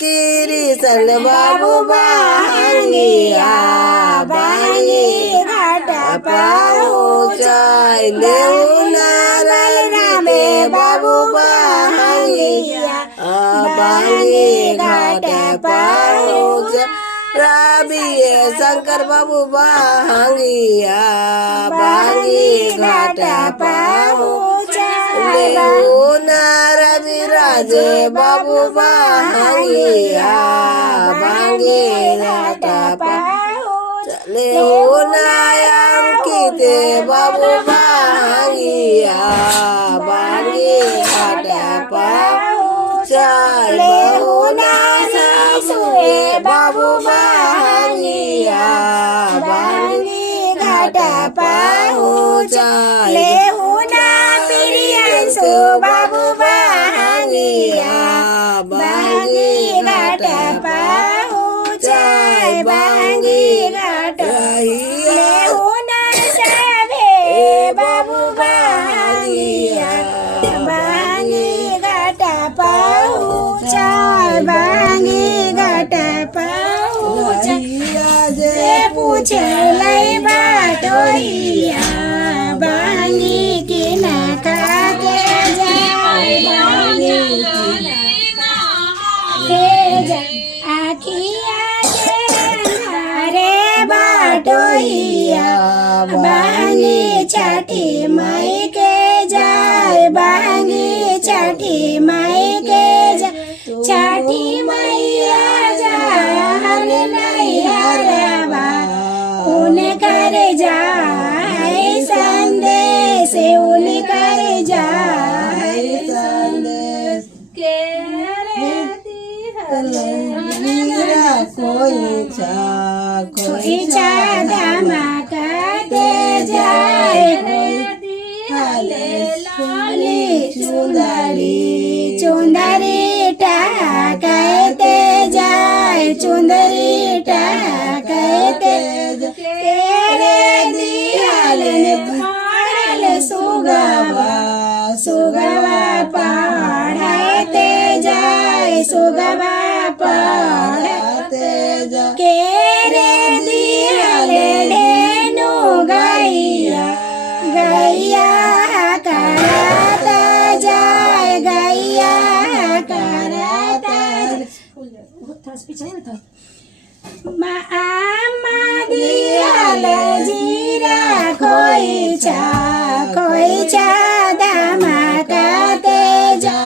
किरी सन बाबू भांगिया भांगी घाटा पहुँचाय लेउनार रामे बाबू भांगिया भांगी घाटा पहुँचाय रबिए शंकर बाबू भांगिया भांगी घाटा पहुँचाय लेउनार विराजे बाबू भांगिया भांगी घाटा पहुँचाय लेउनार अंकिते बाबू भांगिया भांगी घाटा पहुँचाय लेउनार सासुए बाबू भांगिया भांगी घाटा पहुँचाय लेउना प्रियांशु बाबू भांगिया भांगी घाटा पहुँचाय भांगी घाटा लेउना सभे बाबू भांगिया भांगी घाटा पहुँचाय भांगी घाटा पहुँचाय जे पूछे लई बाटोइया भांगी की ना खाके जाय भांगी के जाय आखिया रे बाटोइया भांगी छठी मई के जाय भांगी छठी मई के जाय छठी मैया जान नहीं हरवा उन कर जाय संदेश उन कर जाय संदेश के कोई चा धमाकाते जाय लाली चुंदरी चुंदरी कहते जाय चुंदरी कहते तेरे दियाल पढ़ल सुगवा सुगवा पढ़ते जाय सुगवा पढ़ते जाय केरे दियाल लेनो गैया गैया करता जाय गैया करता दियाल जीरा खोई चा धमाकाते